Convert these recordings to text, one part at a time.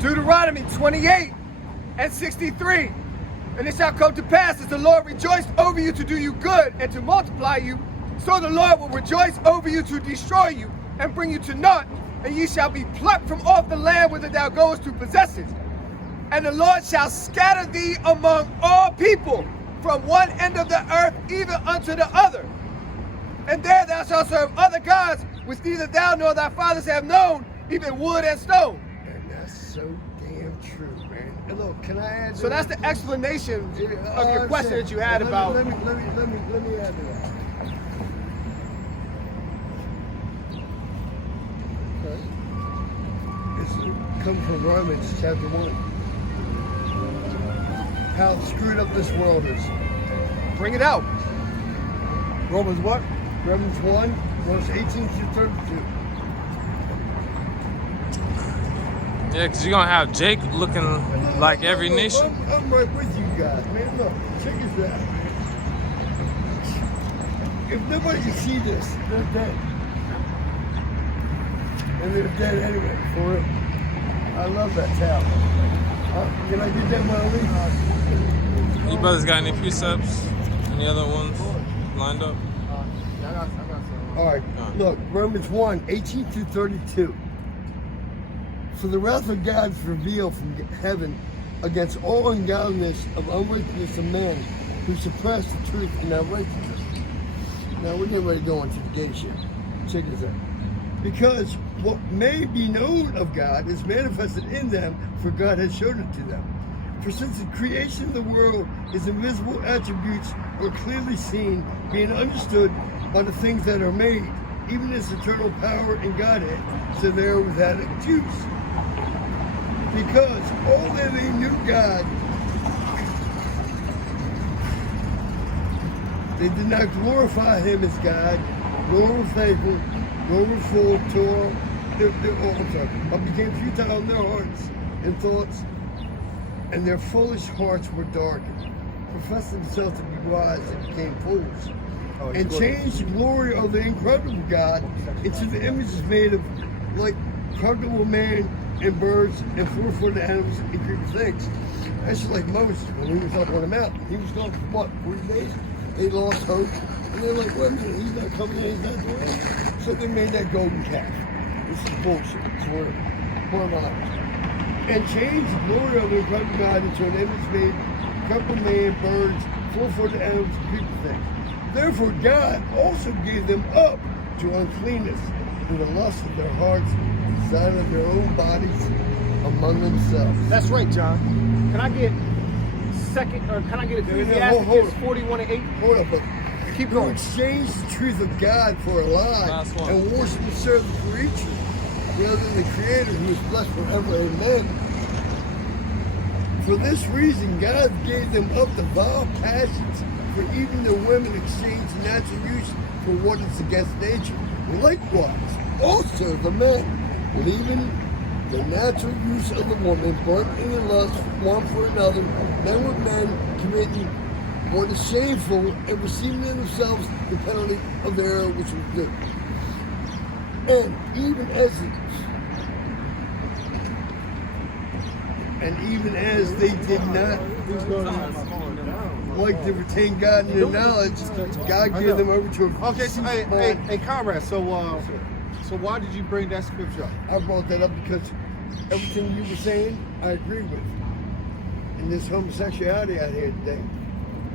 Deuteronomy 28 and 63. And it shall come to pass as the Lord rejoiced over you to do you good and to multiply you, so the Lord will rejoice over you to destroy you and bring you to naught, and ye shall be plucked from off the land whither thou goest to possess it. And the Lord shall scatter thee among all people, from one end of the earth even unto the other. And there thou shalt serve other gods, which neither thou nor thy fathers have known, even wood and stone. And that's so damn true, man. And look, can I add? So that's the explanation of your question that you had about. Let me add to that. Okay. This comes from Romans chapter 1. How screwed up this world is. Bring it out. Romans what? Romans 1, verse 18 through 32. Yeah, because you're going to have Jake looking like every nation. I'm right with you guys, man. Look, check this out. If nobody can see this, they're dead. And they're dead anyway, for real. I love that towel. Can I get that when I leave? You brothers got any precepts? Any other ones lined up? I got some. All right, look, Romans 1, 18 through 32. For the wrath of God is revealed from heaven against all ungodliness of unrighteousness of men who suppress the truth in unrighteousness. Now we're getting ready to go into the gay shit. Check this out. Because what may be known of God is manifested in them, for God has shown it to them. For since the creation of the world, his invisible attributes are clearly seen, being understood by the things that are made, even his eternal power and Godhead, so they are without excuse. Because although they knew God, they did not glorify him as God, nor were faithful, nor were full of Torah, but became futile in their hearts and thoughts, and their foolish hearts were darkened. Professing themselves to be wise, they became fools. And changed the glory of the incredible God into the images made of like corruptible man and birds and four-footed animals and creeping things. That's just like Moses when he was up on the mountain. He was gone for what, 40 days? They lost hope. And they're like, wait a minute, he's not coming in, he's not doing it. So they made that golden calf. This is bullshit. It's horrible. And changed the glory of the incredible God into an image made corruptible man, birds, four-footed animals and creeping things. Therefore, God also gave them up to uncleanness in the lust of their hearts, desire of their own bodies among themselves. That's right, John. Can I get Ecclesiastes 41 and 8? Hold up, but keep who going. exchanged the truth of God for a lie and worship and serve the creature rather than the Creator who is blessed forever. Amen. For this reason, God gave them up to vile passions, for even the women exchanged natural use for what is against nature. Likewise, also the men, leaving the natural use of the woman, burnt in the lust one for another, men with men committing what is shameful and receiving in themselves the penalty of the error which was due. And even as they did not like to retain God in their knowledge, God gave them over to a Okay, so, hey, Conrad, so why did you bring that scripture up? I brought that up because everything you were saying, I agree with. And this homosexuality out here today,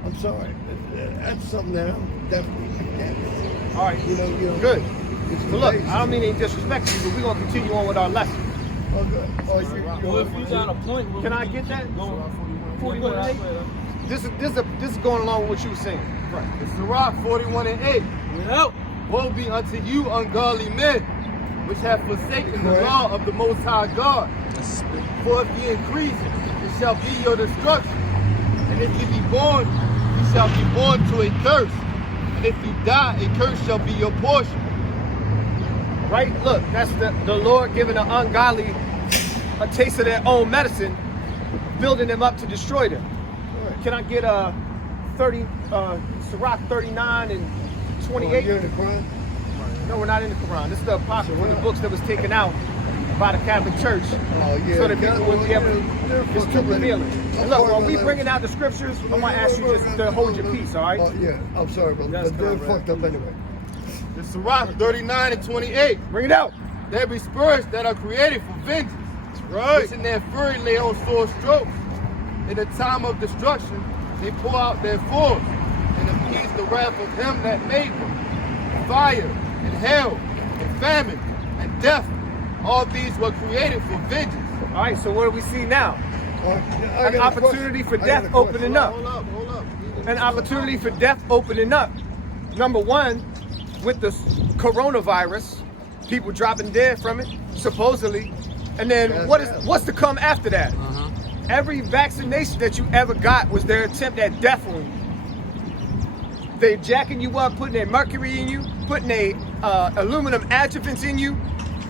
I'm sorry, that's something that I'm definitely against. All right, you know, good. So look, amazing. I don't mean any disrespect to you, but we're gonna continue on with our lesson. Oh, good. Oh, Well, if you got a point, Can I get that? 41 and 8. This is going along with what you were saying. Right. It's Sirach 41 and 8. Yep. Woe be unto you, ungodly men, which have forsaken the law of the Most High God. For if ye increase, it shall be your destruction. And if ye be born, ye shall be born to a curse. And if you die, a curse shall be your portion. Right? Look, that's the Lord giving the ungodly a taste of their own medicine, building them up to destroy them. Right. Can I get Sirach 39 and 28? You're in the Quran? No, we're not in the Quran. This is the Apocrypha, one of the books that was taken out by the Catholic Church, Oh, yeah. so that people wouldn't be able to. It's too revealing. And look, when we bringing bringing out the scriptures, I want to ask you just to hold your peace, all right? Oh, yeah. I'm sorry, brother. That's But they're Conrad. fucked up anyway. It's Sirach 39 and 28. Bring it out. There be spirits that are created for vengeance. That's right. Which in their fury lay on sore strokes. In the time of destruction, they pour out their force and appease the wrath of him that made them. Fire and hell and famine and death, all these were created for vengeance. All right, so what do we see now? An opportunity for death opening up. Hold up. An opportunity for death opening up. Number one, with the coronavirus, people dropping dead from it, supposedly. And then what's to come after that? Every vaccination that you ever got was their attempt at deathing you. They're jacking you up, putting their mercury in you, putting a aluminum adjuvants in you,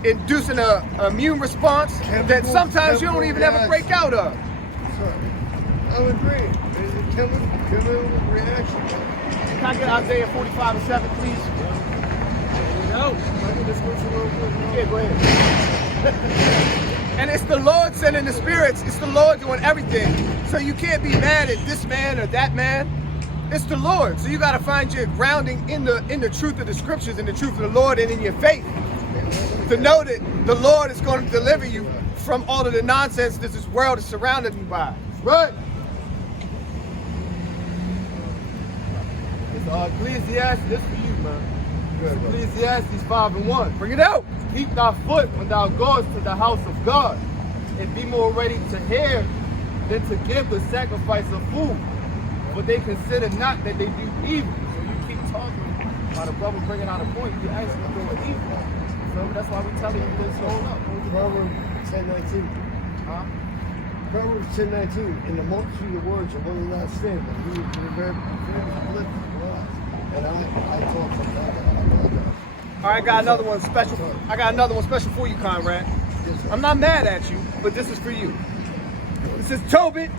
inducing a immune response that sometimes you don't even ever break out of. Sorry. I'm agreeing. Chemical reaction. Can I get Isaiah 45 and 7, please? No. Yeah, go ahead. And it's the Lord sending the spirits. It's the Lord doing everything. So you can't be mad at this man or that man. It's the Lord. So you got to find your grounding in the truth of the scriptures, in the truth of the Lord, and in your faith. To know that the Lord is going to deliver you from all of the nonsense that this world is surrounded you by. Right. It's Ecclesiastes, this for you, man. Ecclesiastes 5 and 1. Bring it out. Keep thy foot when thou goest to the house of God, and be more ready to hear than to give the sacrifice of food. For they consider not that they do evil. So you keep talking about a brother bringing out a point, you actually doing evil. So that's why we telling you this hold up. Proverbs 10:19. Huh? Proverbs 10:19. In the multitude of words, one will not stand, but he is very prolific. And I talk from that. I apologize. All right, I got another one special. I got another one special for you, Conrad. Yes, sir. I'm not mad at you, but this is for you. This is Tobit,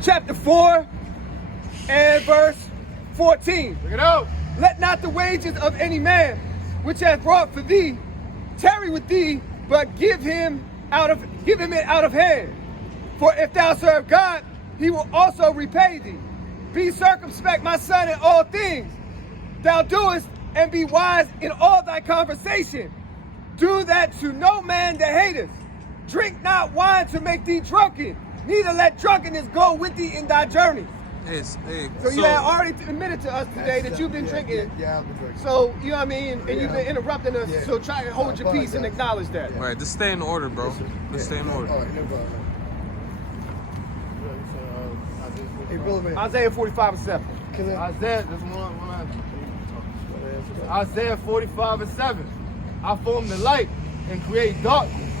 chapter 4, and verse 14. Bring it out. Let not the wages of any man which hath wrought for thee tarry with thee, but give him it out of hand. For if thou serve God, he will also repay thee. Be circumspect, my son, in all things thou doest, and be wise in all thy conversation. Do that to no man that hateth. Drink not wine to make thee drunken, neither let drunkenness go with thee in thy journey. So you had already admitted to us today that you've been drinking. Yeah, I've been drinking. So, you know what I mean? And you've been interrupting us. Yeah. So try to hold your peace and acknowledge that. Right, just stay in order, bro. Just stay in order. All right, no problem. Hey, brother, man. Isaiah 45 and 7. Can I? Isaiah, this one. Isaiah 45 and 7. I form the light and create darkness.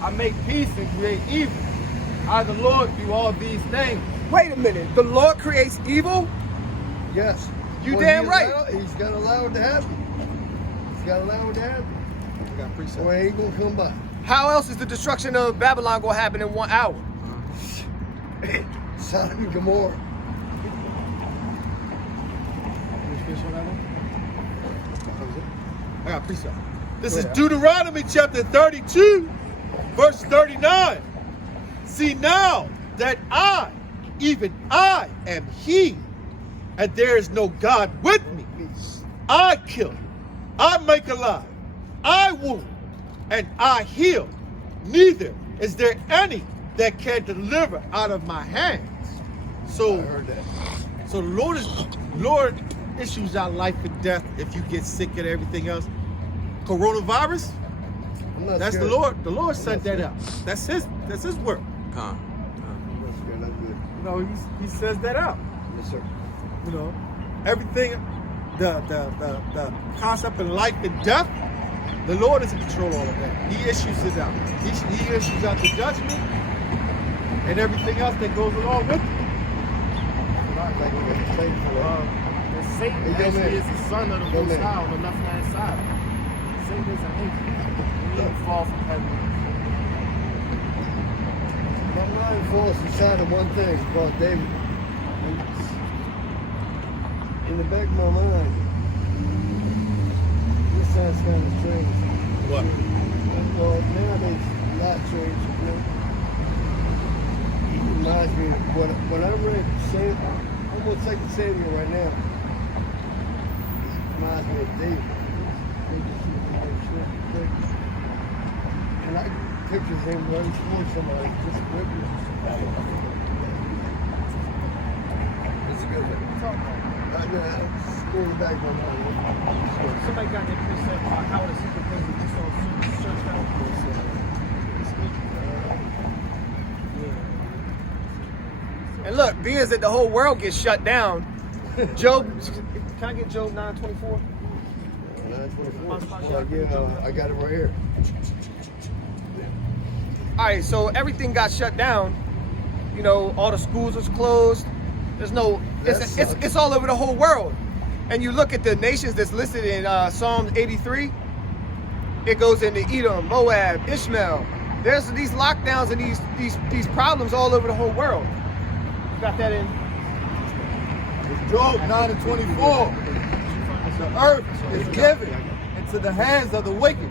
I make peace and create evil. I, the Lord, do all these things. Wait a minute. The Lord creates evil? Yes. You damn right. He's got to allow it to happen. He's got to allow it to happen. Or he ain't going to come by. How else is the destruction of Babylon going to happen in 1 hour? Sodom and Gomorrah. I got precept. This is Deuteronomy chapter 32, verse 39. See now that I, even I, am he, and there is no God with me. I kill, I make alive, I wound, and I heal. Neither is there any that can deliver out of my hands. So, I heard that. so the Lord issues out life and death if you get sick and everything else. Coronavirus, I'm not that's scared. the Lord. The Lord sent not that out. That's his work. Con. I'm not scared. I'm good. You know, he says that out. Yes, sir. You know, everything, the concept of life and death, the Lord is in control of all of that. He issues it out. He issues out the judgment and everything else that goes along with it. Like we got to thank you for it. Satan Hey, yo, actually man. is the son of the Yo, Most man. High on the left-hand side. Satan is an angel. He didn't fall from heaven. My mind falls inside of one thing about David. It's in the back of my mind, this sounds kind of strange. What? Well, nowadays, a lot changed, you know. He reminds me of when I read almost like Samuel right now. He reminds me of David. And I picture him running towards somebody, just gripping. It's a good one. Going back on that. Somebody got that precept about how the secret place is just on searched out for us. And look, being that the whole world gets shut down, Job, Can I get Job 9:24? 9:24. I got it right here. all right, so everything got shut down. You know, all the schools was closed. There's no, it's all over the whole world. And you look at the nations that's listed in Psalm 83, it goes into Edom, Moab, Ishmael. There's these lockdowns and these problems all over the whole world. You got that in? Job 9:24. The earth is given into the hands of the wicked.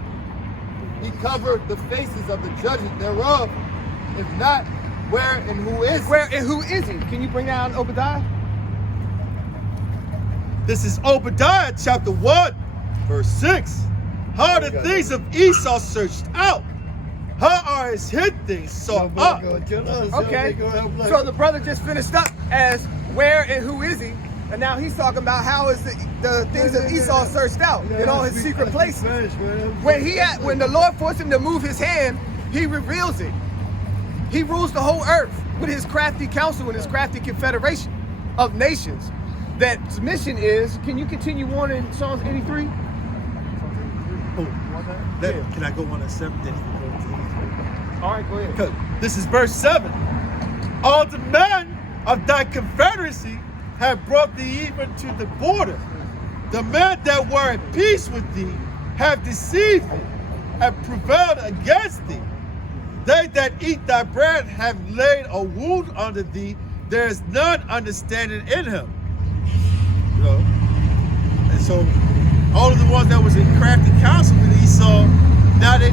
He covered the faces of the judges thereof. If not, where and who is he? Where and who is he? Can you bring down Obadiah? This is Obadiah chapter 1, verse 6. How are the things of Esau searched out? How are his hid things sought up? Okay, so the brother just finished up as where and who is he? And now he's talking about how is the things of Esau searched out in all his secret places. When the Lord forced him to move his hand, he reveals it. He rules the whole earth with his crafty council and his crafty confederation of nations. That mission is, can you continue on in Psalms 83? Can I go on at 7? Then you can go to 83. All right, go ahead. Because this is verse 7. All the men of thy confederacy have brought thee even to the border. The men that were at peace with thee have deceived thee, have prevailed against thee. They that eat thy bread have laid a wound under thee. There is none understanding in him. You know? And so all of the ones that was in crafty counsel with Esau, now they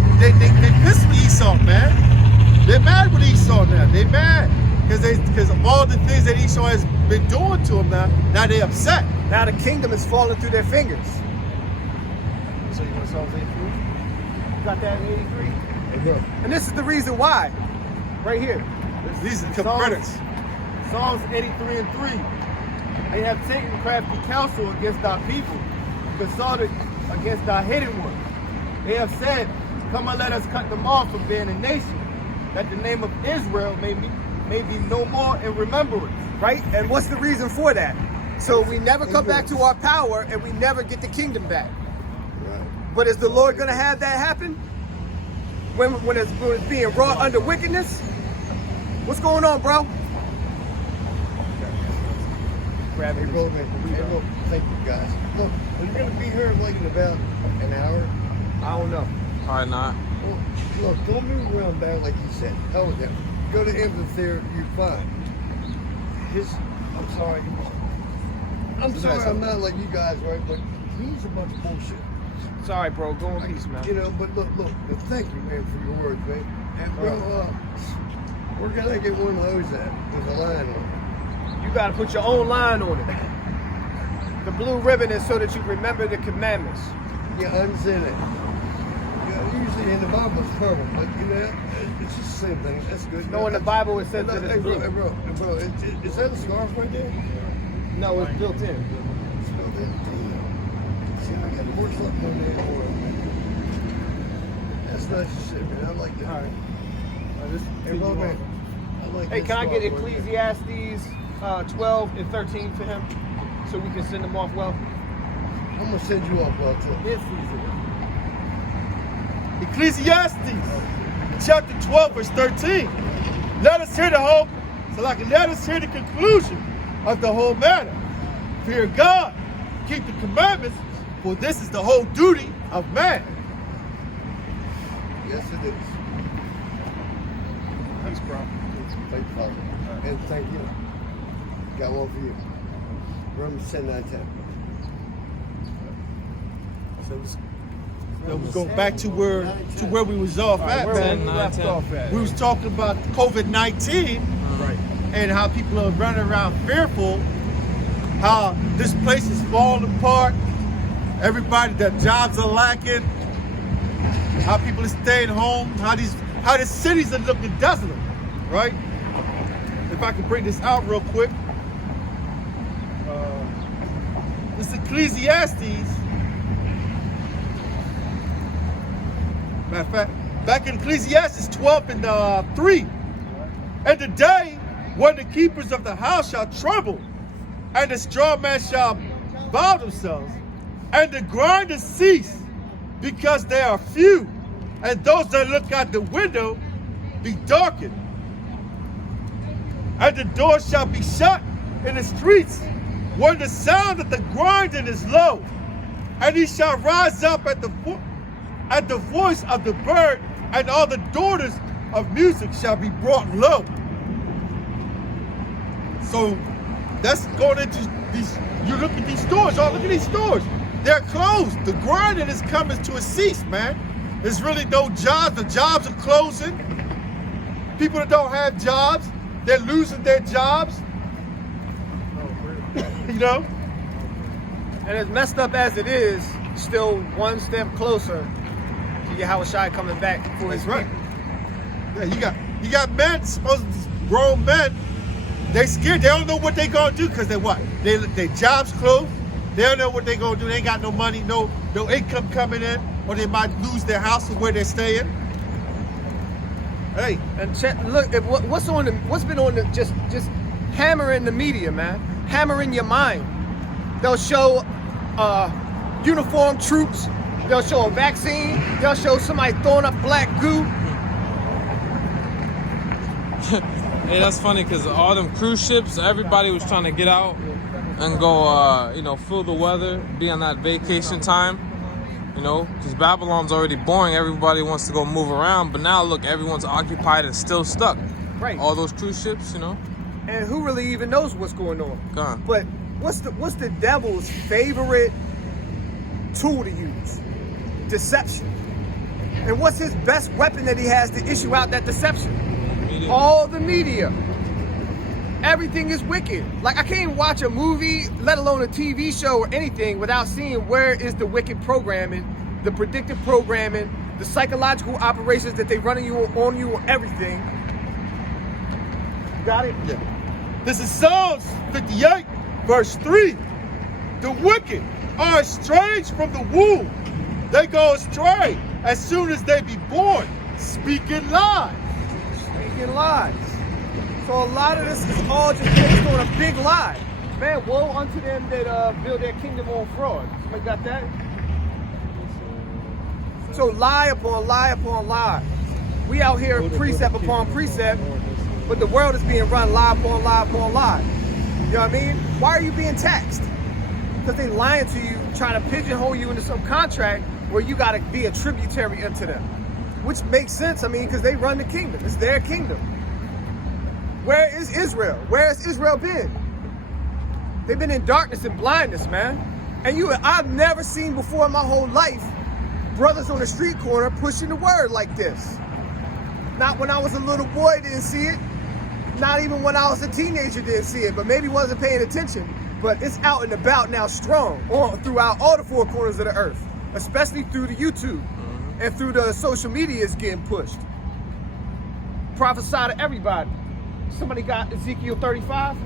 pissed with Esau, man. They're mad with Esau now. They mad because of all the things that Esau has been doing to him now. Now they upset. Now the kingdom is falling through their fingers. So you want Psalms 83? You got that in 83. Okay. And this is the reason why. Right here. These are the confederates. Psalms 83:3. They have taken crafty counsel against thy people, consulted against thy hidden ones. They have said, come and let us cut them off from being a nation, that the name of Israel may be no more in remembrance. Right? And what's the reason for that? So we never come back to our power and we never get the kingdom back. But is the Lord going to have that happen? When it's being wrought under wickedness? What's going on, bro? Hey, bro, thank you guys. Look, we're going to be here like in about an hour. I don't know. Probably not. Well, look, don't move around back like you said. Hell with that. Go to amphitheater, you're fine. I'm sorry, I'm not like you guys, right? But he's a bunch of bullshit. Sorry, bro. Go in peace, man. You know, but look, thank you, man, for your words, man. And bro, we're gonna get one of those that with a line on it. You got to put your own line on it. The blue ribbon is so that you remember the commandments. Yeah, I understand that. Usually in the Bible it's purple, but you know, it's just the same thing. That's good. No, in the Bible it says that Hey, it's blue. bro, is that a scarf right there? No, it's built in. It's built in. See, I got more stuff on there. That's nice as shit, man. I like that. All right. Hey, bro, man. I like Hey, that can I get scarf right there. Ecclesiastes 12 and 13 for him so we can send him off well? I'm gonna send you off, well, too. Ecclesiastes chapter 12, verse 13. Let us hear let us hear the conclusion of the whole matter. Fear God, keep the commandments, for this is the whole duty of man. Yes, it is. Peace, bro. Thank you, Father. And thank you. Got one for you. Romans 10:9-10. So Let's go back to where we was off at, Where man. we left off at. We was talking about COVID-19 Right. and how people are running around fearful, how this place is falling apart, everybody, their jobs are lacking, how people are staying home, how the cities are looking desolate, right? If I can bring this out real quick. This Ecclesiastes. Matter of fact, back in Ecclesiastes 12 and 3. And the day when the keepers of the house shall tremble, and the strong man shall bow themselves, and the grinders cease, because they are few, and those that look out the window be darkened. And the doors shall be shut in the streets, when the sound of the grinding is low, and he shall rise up at the voice of the bird, and all the daughters of music shall be brought low. So that's going into these. You look at these stores. Oh, look at these stores. They're closed. The grinding is coming to a cease, man. There's really no jobs. The jobs are closing. People that don't have jobs, they're losing their jobs. You know? And as messed up as it is, still one step closer to Yahushua coming back for his That's right. people. Yeah, you got men, supposed grown men. They scared. They don't know what they gonna do because they what? Their jobs closed. They don't know what they gonna do. They ain't got no money, no income coming in, or they might lose their house or where they're staying. Hey, And check, look at what's been on the just hammering the media, man. Hammering your mind. They'll show uniformed troops. They'll show a vaccine. They'll show somebody throwing up black goo. Hey, that's funny because all them cruise ships, everybody was trying to get out and go, feel the weather, be on that vacation time, because Babylon's already boring. Everybody wants to go move around, but now look, everyone's occupied and still stuck. Right. All those cruise ships, And who really even knows what's going on? Gone. But what's the devil's favorite tool to use? Deception. And what's his best weapon that he has to issue out that deception? Media. All the media. Everything is wicked. Like, I can't watch a movie, let alone a TV show or anything, without seeing where is the wicked programming, the predictive programming, the psychological operations that they run on you on everything. Got it? yeah. This is Psalms 58, verse 3. The wicked are estranged from the womb. They go astray as soon as they be born, speaking lies. Speaking lies. So a lot of this is all just based on a big lie. Man, woe unto them that build their kingdom on fraud. Somebody got that? So lie upon lie upon lie. We out here precept upon precept, but the world is being run lie upon lie upon lie. You know what I mean? Why are you being taxed? Because they lying to you, trying to pigeonhole you into some contract where you got to be a tributary unto them. Which makes sense, because they run the kingdom. It's their kingdom. Where is Israel? Where has Israel been? They've been in darkness and blindness, man. And I've never seen before in my whole life brothers on the street corner pushing the word like this. Not when I was a little boy, didn't see it. Not even when I was a teenager, didn't see it. But maybe wasn't paying attention. But it's out and about now, strong, throughout all the four corners of the earth, especially through the YouTube and through the social media is getting pushed. Prophesy to everybody. Somebody got Ezekiel 35?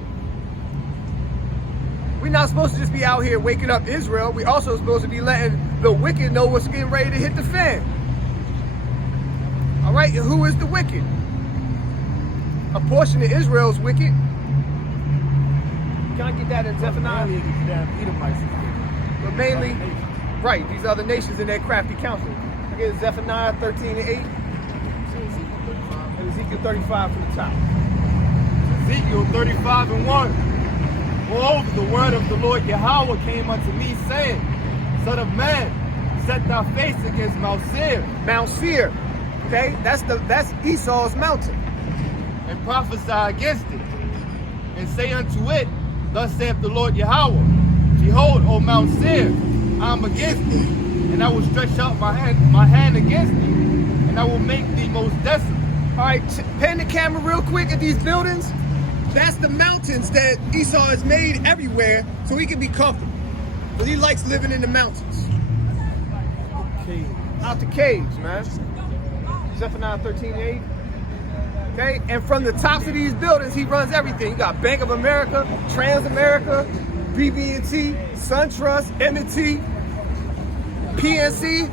We're not supposed to just be out here waking up Israel. We also supposed to be letting the wicked know what's getting ready to hit the fan. All right, and who is the wicked? A portion of Israel is wicked. Can I get that in Zephaniah? But mainly, right, these other nations in their crafty counsel. I get Zephaniah 13 and 8. And Ezekiel 35 from the top. Ezekiel 35 and 1. Moreover, the word of the Lord Yahweh came unto me, saying, Son of man, set thy face against Mount Seir. Mount Seir. Okay, that's Esau's mountain. And prophesy against it, and say unto it, Thus saith the Lord Yahweh, Behold, O Mount Seir, I am against it, and I will stretch out my hand against thee, and I will make thee most desolate. All right, pan the camera real quick at these buildings. That's the mountains that Esau has made everywhere so he can be comfortable. Because he likes living in the mountains. Okay. Out the caves, man. Zephaniah 13:8. Okay, and from the tops of these buildings, he runs everything. You got Bank of America, Transamerica, BB&T, SunTrust, M&T, PNC.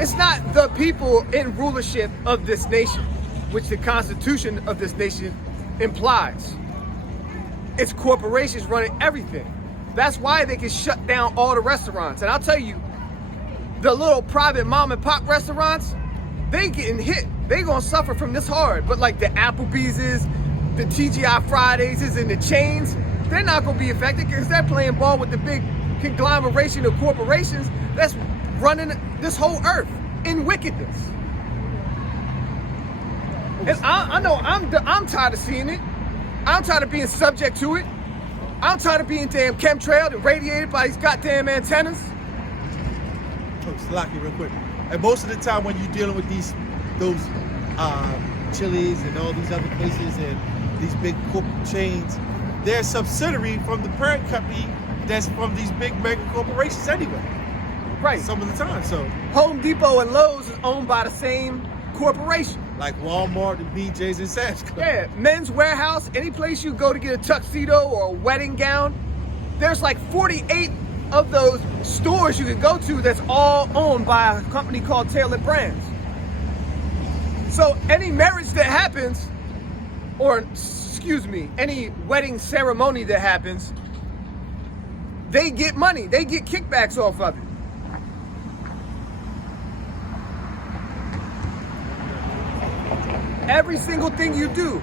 It's not the people in rulership of this nation, which the Constitution of this nation implies. It's corporations running everything. That's why they can shut down all the restaurants. And I'll tell you, the little private mom and pop restaurants, they getting hit. They gonna suffer from this hard. But like the Applebee's, the TGI Fridays, and the chains, they're not gonna be affected because they're playing ball with the big conglomeration of corporations that's running this whole earth in wickedness. And I know I'm tired of seeing it. I'm tired of being subject to it. I'm tired of being damn chemtrailed and radiated by these goddamn antennas. Oh, slack it real quick. And most of the time when you're dealing with those Chili's and all these other places and these big corporate chains, they're a subsidiary from the parent company that's from these big mega corporations anyway. Right. Some of the time, so. Home Depot and Lowe's is owned by the same corporation. Like Walmart and BJ's and Sam's Club. Yeah, Men's Warehouse, any place you go to get a tuxedo or a wedding gown, there's like 48 of those stores you can go to that's all owned by a company called Tailored Brands. So any marriage that happens, or excuse me, any wedding ceremony that happens, they get money, they get kickbacks off of it. Every single thing you do,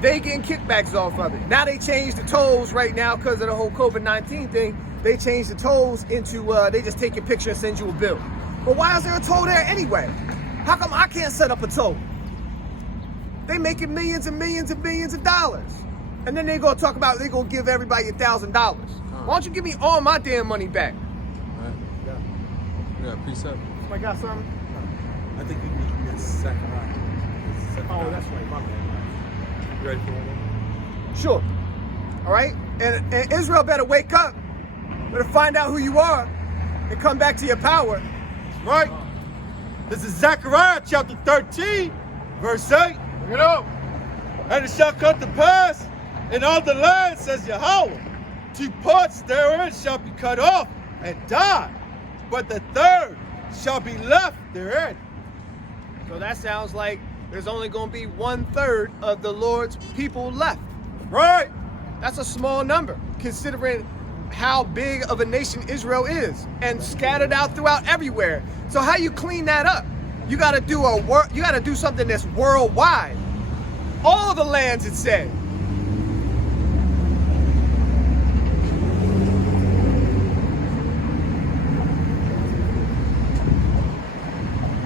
they getting kickbacks off of it. Now they changed the tolls right now because of the whole COVID-19 thing. They changed the tolls into, they just take your picture and send you a bill. But why is there a toll there anyway? How come I can't set up a toll? They making millions and millions and millions of dollars. And then they gonna talk about they gonna give everybody $1,000. Why don't you give me all my damn money back? Right. Yeah, precept. Somebody got something? I think you need to get Zechariah. Oh, that's right, my man. You ready for one? Sure. All right? And Israel better wake up. Better find out who you are and come back to your power. Right? This is Zechariah chapter 13, verse 8. Bring it up. And it shall come to pass in all the land, says Yahweh, 2 parts therein shall be cut off and die, but the third shall be left therein. So that sounds like there's only going to be 1/3 of the Lord's people left. Right? That's a small number, considering how big of a nation Israel is and scattered out throughout everywhere. So how you clean that up? You got to do something that's worldwide. All the lands, it said.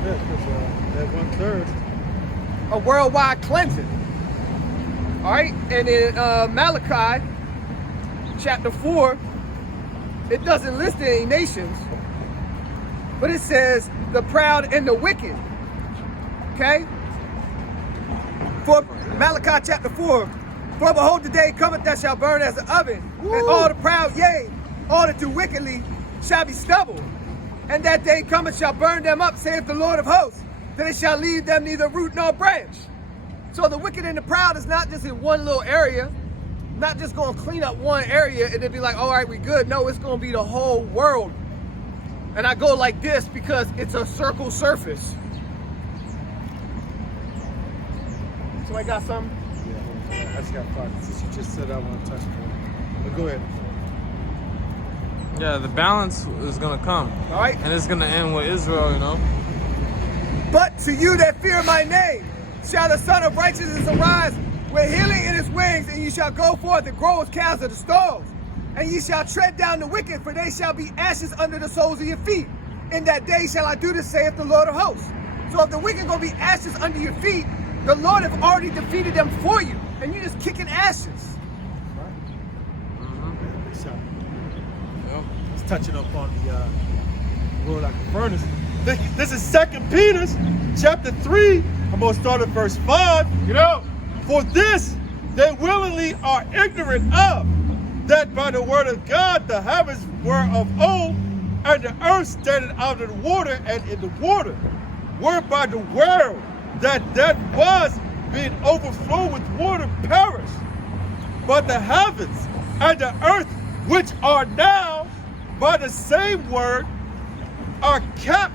Yeah, because that 1/3. A worldwide cleansing. All right, and in Malachi chapter 4, it doesn't list any nations, but it says the proud and the wicked. Okay? For Malachi chapter 4, for behold, the day cometh that shall burn as an oven, and all the proud, yea, all that do wickedly shall be stubble. And that day cometh shall burn them up, saith the Lord of hosts, that it shall leave them neither root nor branch. So the wicked and the proud is not just in one little area, not just going to clean up one area and then be like, all right, we good. No, it's going to be the whole world. And I go like this because it's a circle surface. Somebody got something? Yeah, I just got 5. Since you just said I want to touch on it. But go ahead. Yeah, the balance is gonna come. All right. And it's gonna end with Israel, you know. But to you that fear my name, shall the Son of Righteousness arise with healing in his wings, and ye shall go forth and grow as calves of the stalls. And ye shall tread down the wicked, for they shall be ashes under the soles of your feet. In that day shall I do this, saith the Lord of hosts. So if the wicked gonna be ashes under your feet, the Lord have already defeated them for you, and you're just kicking ashes. So, it's touching up on Roar like a furnace. This is 2 Peter chapter 3. I'm going to start at verse 5. Get out. For this they willingly are ignorant of, that by the word of God the heavens were of old, and the earth standing out of the water and in the water, whereby the world that was being overflowed with water perished. But the heavens and the earth, which are now by the same word, are kept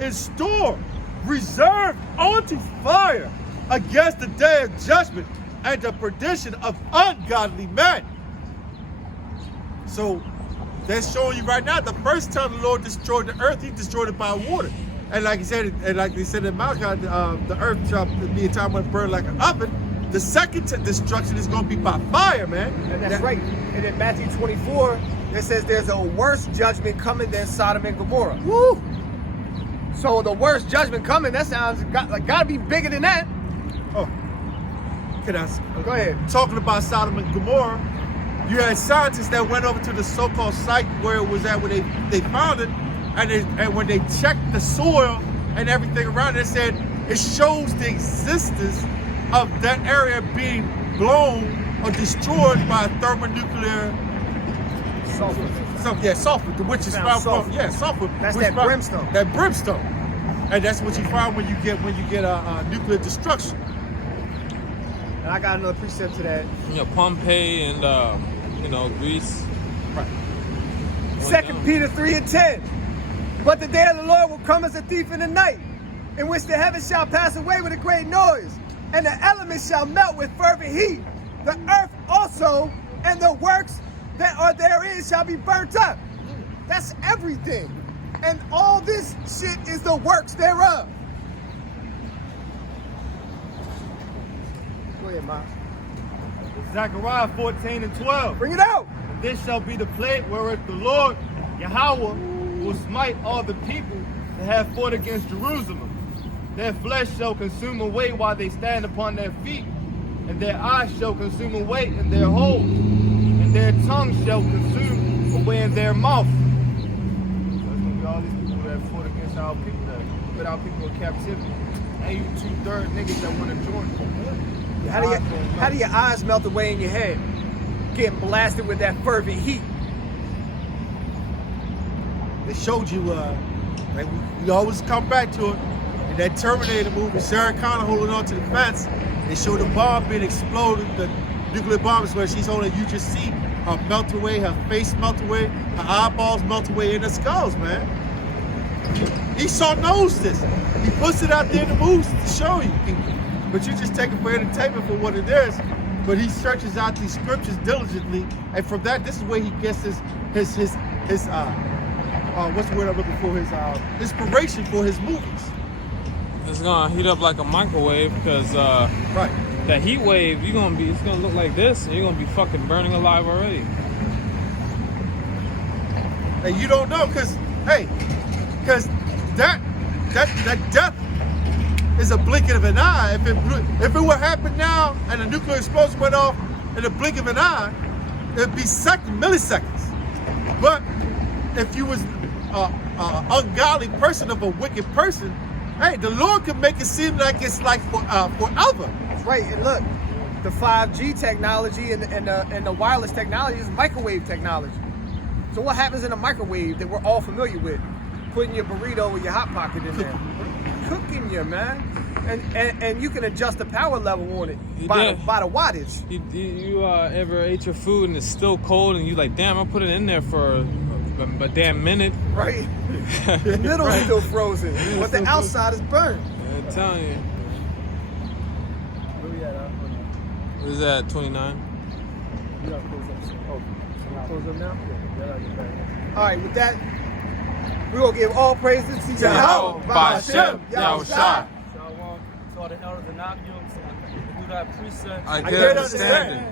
in store, reserved unto fire against the day of judgment and the perdition of ungodly men. So that's showing you right now, the first time the Lord destroyed the earth, he destroyed it by water. And like he said, and like they said in Malachi, the earth shall be a time when it burned like an oven. The second destruction is going to be by fire, man. And that's right. And in Matthew 24, it says there's a worse judgment coming than Sodom and Gomorrah. Woo! So the worst judgment coming, that sounds gotta be bigger than that. Oh, can I? Go ahead. Talking about Sodom and Gomorrah, you had scientists that went over to the so-called site where it was at, where they found it, and when they checked the soil and everything around it, they said it shows the existence of that area being blown or destroyed by thermonuclear Sulfur. sulfur, which is Found found sulfur. from sulfur. That's which that found- brimstone. That brimstone, and that's what you find when you get a nuclear destruction. And I got another precept to that. You know, Pompeii and Greece. Right. 2 Peter 3:10. But the day of the Lord will come as a thief in the night, in which the heavens shall pass away with a great noise, and the elements shall melt with fervent heat. The earth also and the works that are therein shall be burnt up. That's everything. And all this shit is the works thereof. Go ahead, Miles. Zechariah 14:12. Bring it out. This shall be the plague wherewith the Lord Yahweh will smite all the people that have fought against Jerusalem. Their flesh shall consume away while they stand upon their feet, and their eyes shall consume away in their holes, and their tongue shall consume away in their mouth. So it's gonna be all these people that fought against our people, that put our people in captivity. And you 2/3 niggas that want to join. How do your eyes melt away in your head? Getting blasted with that fervent heat. They showed you, like we always come back to it, in that Terminator movie, Sarah Connor holding on to the fence, they showed the bomb being exploded, the nuclear bomb is where she's holding, you just see her melt away, her face melt away, her eyeballs melt away in her skulls, man. Esau knows this. He puts it out there in the movies to show you people. But you just take it for entertainment for what it is. But he searches out these scriptures diligently, and from that, this is where he gets his what's the word I'm looking for? His inspiration for his movies. It's gonna heat up like a microwave because Right. that heat wave, it's gonna look like this, and you're gonna be fucking burning alive already. And you don't know, because that death is a blinking of an eye. If it would happen now and a nuclear explosion went off in a blink of an eye, it'd be milliseconds. But if you was an ungodly person, of a wicked person, hey, the Lord can make it seem like it's like forever. Right, and look, the 5G technology and the wireless technology is microwave technology. So what happens in a microwave that we're all familiar with? Putting your burrito with your Hot Pocket in there. Cooking you, man. And you can adjust the power level on it by the wattage. You ever ate your food and it's still cold and you like, damn, I put it in there for a damn minute. Right. The middle's still frozen, but the outside is burnt. I'm telling you. Where we at? What is that, 29? We gotta close up soon. Oh, close up now? Yeah, get back. All right, with that, we're going to give all praises to Yahweh, Ba'ashem, Yahweh Shai. Shalom to all the elders and not you. So I do that precept. I can't understand it.